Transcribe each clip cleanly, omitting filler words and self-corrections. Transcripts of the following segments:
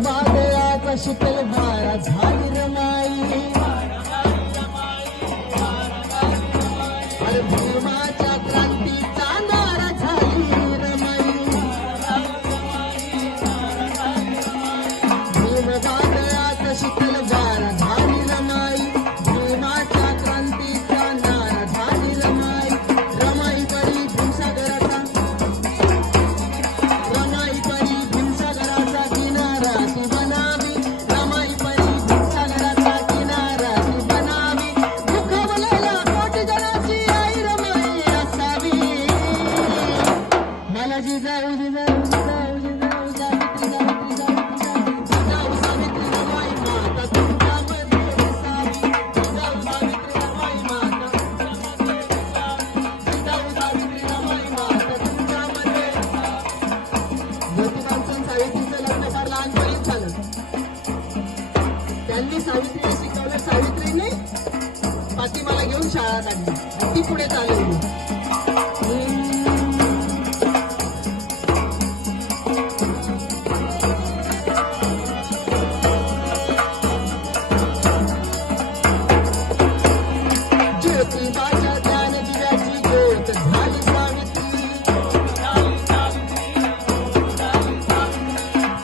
भीमवादयाचा शीतल धारा झाली रमाई अरे भीमाच्या क्रांतीचा नारा झाली रमाई भीमवादयाचा शीतल धारा झाली रमाई भीमाच्या क्रांतीचा नारा झाली रमाई रमाई परी भीमसागराचा किनारा ती बनावी रमाई परी भीमसागराचा किनारा ती बनावी दुखावलेल्या कोटी जणाची आई रमाई असावी मला जिजाऊ जिजाऊ जिजाऊ जिजाऊ सावित्री सावित्री सावित्री जिजाऊ सावित्री रमाई माता तुमच्यामध्ये असावी जिजाऊ सावित्री रमाई माता जिजाऊ सावित्री रमाई माता तुमच्यामध्ये ज्योतिबांचं सावित्रीचं लग्न फार लहानपणीच झालं त्यांनी सावित्रीला शिकवलं सावित्रीने फातिमाला घेऊन शाळा काढली ती पुढे चालवली ज्योतिबाच्या ज्ञानदिव्याची ज्योत झाली सावित्री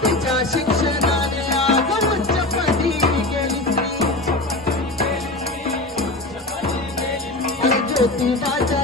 तिच्या शिक्षणाने आज उच्चपदी गेली स्त्री ज्योतिबाच्या